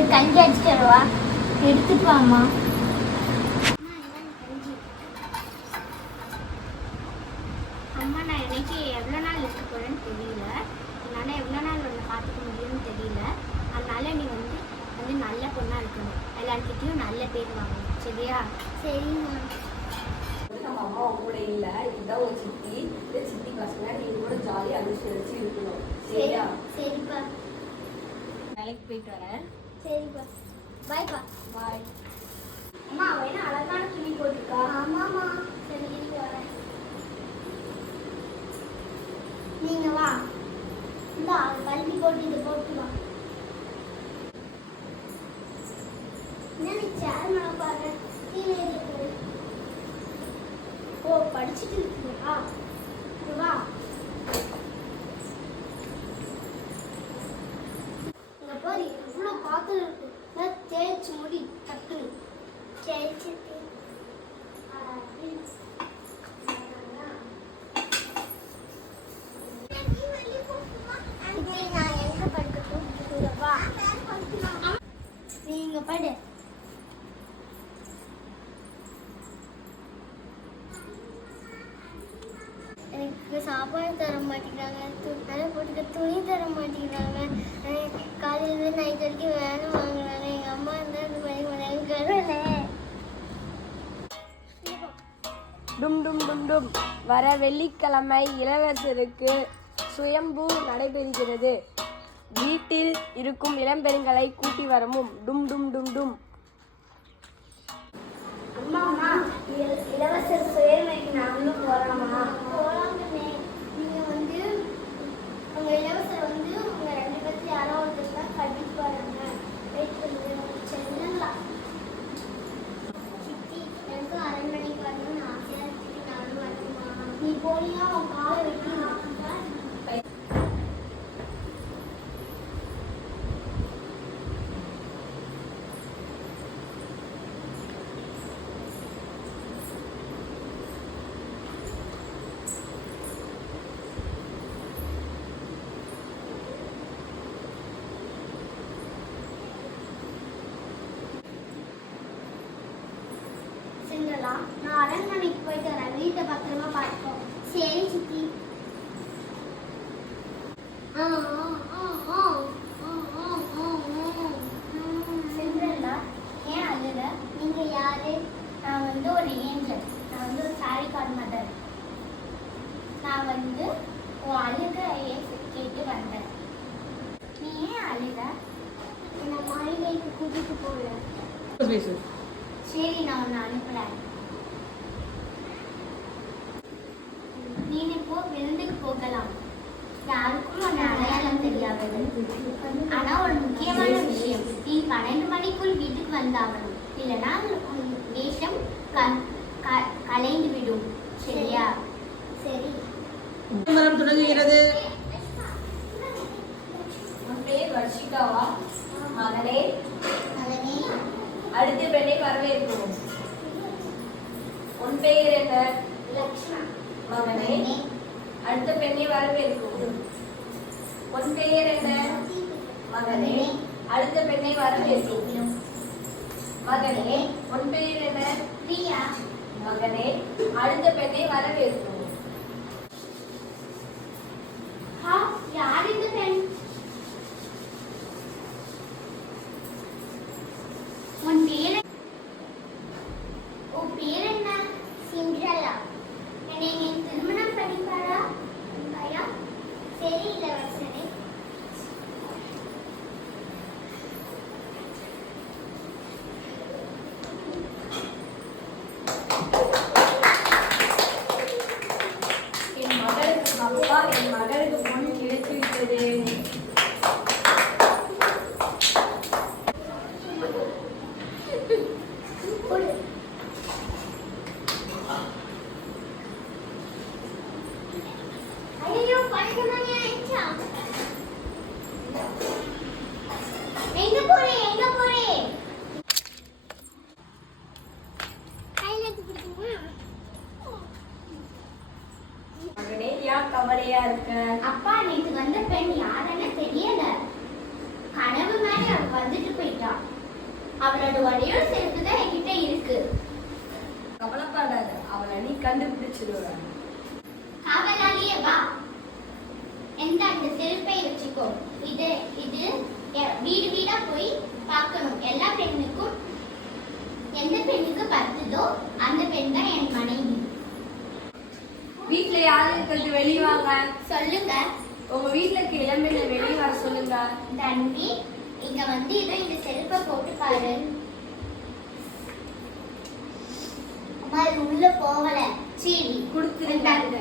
ஒரு கஞ்சி அடிச்சுட்டு வருவா. எடுத்துட்டு வாம்மா. அம்மா நான் எனக்கு எவ்வளோ நாள் இருக்க போகிறேன்னு தெரியல. என்னால் எவ்வளோ நாள் ஒன்று பார்த்துக்க முடியும்னு தெரியல. அதனால நீ வந்து நல்ல பொண்ணாக இருக்கணும், எல்லாருக்கிட்டையும் நல்ல பேர் வாங்கணும். சரியா? சரிம்மா. நம்ம அம்மா கூட இல்லை, இதுதான் ஒரு சித்தி. இந்த சித்தி பசங்க நீ கூட ஜாலியாக அனுசரிச்சு இருக்கணும். சரியா? சரிப்பா. வேலைக்கு போயிட்டு வரேன். சரிப்பா. பாய்ப்பா. பாய். அம்மா அவன் என்ன அழகான துணி போட்டிருக்கா? ஆமாம்மா. சரி இருங்க வரேன். நீங்க வா. இந்த கல்வி போட்டு இதை போட்டு வா. என்ன நீ சேர் மேலே பாரு, கீழே இருக்கு. ஓ படிச்சுட்டு இருக்குங்களா? வா. இங்க பாரு இவ்வளோ காற்று இருக்கு. தேய்ச்சி முடி டக்குன்னு தேய்ச்சி நீங்க படு. எனக்கு சாப்பாடு தர மாட்டேங்கிறாங்க, வேலை போட்டுக்க துணி தர மாட்டேங்கிறாங்க, காலையில நைட் வரைக்கும் வேலை வாங்குறாங்க. எங்கள் அம்மா இருந்தால் இது பண்ணி கருவலை. டும் டும் டும் டும். வர வெள்ளிக்கிழமை இளவரசருக்கு சுயம்பு நடைபெறுகிறது. வீட்டில் இருக்கும் இளம்பெருங்களை கூட்டி வரவும். டும் டும் டும் டும். அம்மா அம்மா இளவரசர் சுயமைக்கு நாங்களும் போகிறோம்மா. போகலாமே. நீங்கள் வந்து உங்கள் இளவரசர் வந்து உங்கள் 2 பேர்த்து யாரோ ஒருத்தர் தான் கட்டிட்டு போகிறாங்க. வெயிட் பண்ணுங்க. சரிங்களா? சித்தி எனக்கும் அரண்மனைக்கு வரணும்னு ஆசையாக இருக்குது. நானும் வரணுமா? நீ போனீங்கன்னா உன் காலை வெட்டி செஞ்சலாம். நான் அரண்மனைக்கு போயிட்டு வரேன். வீட்டை பத்திரமா பார்த்துக்கோ. சரி சித்தி. செஞ்சலா ஏன் அழுத? நீங்க யாரு? நான் வந்து ஒரு ஏஞ்சல். நான் வந்து ஒரு சாரி கார்டு மதர். நான் வந்து உன் அழுகையை கேட்டு வந்தேன். நீ ஏன் அழுத? என்னை மாளிகைக்கு கூட்டிட்டு போகல. சரி நான் உன்னை அனுப்புறேன். நீ இப்போ விருந்துக்கு போகலாம். யாருக்கும் உன்னை அடையாளம் தெரியாது. ஆனா ஒரு முக்கியமான விஷயம், நீ 12 மணிக்குள் வீட்டுக்கு வந்தாகணும். இல்லைன்னா உன் வேஷம் கலைந்து விடும். சரியா? சரி. தொடங்குகிறது. உன் பேர் வர்ஷிகாவா? மகனே. மகனே. அடுத்த பெண்ணை வரவேற்கிறோம். உன் பெயர் என்ன? லக்ஷ்மணா. மகனே. அடுத்த பெண்ணை வரவேற்கிறோம். உன் பெயர் என்ன? மகனே. அடுத்த பெண்ணை வரவேற்கிறோம். மகனே. உன் பெயர் என்ன? பிரியா. மகனே. அடுத்த பெண்ணை வரவேற்கிறோம். யார் இந்த பெண்? உன் பேர்? உன் பேர் என்ன? சிண்ட்ரெல்லா. என்னை நீ திருமணம் பண்ணிப்பாரா? ஐயா சரி இளவரசனே. என் மகளுக்கு அப்பா, என் மகளுக்கு பொண்ணு கிடைத்து விட்டது. ஐயோ 12 மணி ஆயிடுச்சா? எங்க போறே? ஹைலைட் பிடிக்குமா? மகனே, ஏன் கவலையா இருக்க? அப்பா நேத்து வந்த பெண் யாருன்னு தெரியல. கனவு மாதிரி அவ வந்துட்டு போயிட்டா. அவளோட ஒரே ஒரு செருப்பு தான் என்கிட்ட இருக்கு. கவலைப்படாத, அவளை நீ கண்டுபிடிச்சிடுவ. காவலாளியே வா, எந்த அந்த செருப்பை வச்சுக்கோ. இது இது வீடு வீடா போய் பார்க்கணும். எல்லா பெண்ணுக்கும் எந்த பெண்ணுக்கு பத்துதோ அந்த பெண் தான் என் மனைவி. வீட்டுல யாரு இருக்கிறது வெளியே வாங்க. சொல்லுங்க. உங்க வீட்டுல இருக்க இளம்பெண்ணை வெளியே வர சொல்லுங்க. தன்வி, இங்க வந்து இதோ இந்த செருப்பை போட்டு பாரு. அம்மா இது உள்ள போகல. சரி கொடுத்துருந்தாங்க.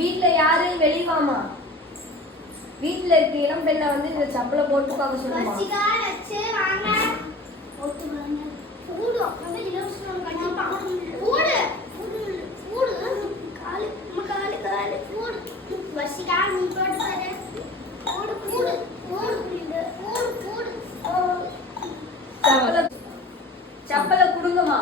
வீட்டுல யாரு வெளியே வாமா. வீட்டுல இருக்க இளம்பெண்ணை வந்து இந்த செப்பலை போட்டு பார்க்க சொல்லுமா. போட்டு வாங்க. கூடு அப்பவே இலவசம் கண்டிப்பா. கூடு கூடு காலு காலு காலு கூடு. வசிகா நீ போட்டு பாரு. கூடு கூடு கூடு கூடு கூடு. செப்பலை கொடுங்கம்மா.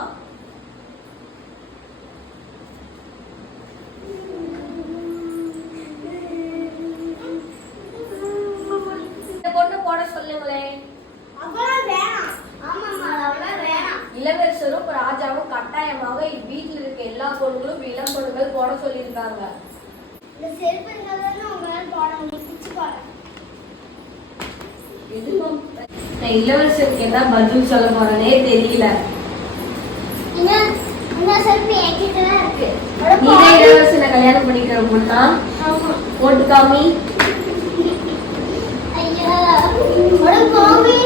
இந்த பொண்ணு போட சொல்லுங்களே. இளவரசரும் ராஜாவும் கட்டாயமாக வீட்டில் இருக்க எல்லா பொண்ணுகளும் இளம் பொண்ணுகள் போட சொல்லியிருக்காங்க. இந்த செருப்பு உங்களால போட முடியும். நான் இளவரசருக்கு என்ன பதில் சொல்ல போறேனே தெரியல. இந்த செருப்பு என்கிட்ட தான் இருக்கு. நீதான் இளவரசனை கல்யாணம் பண்ணிக்கிற பொண்ணா? போட்டு காமி. ஐயா, காமி.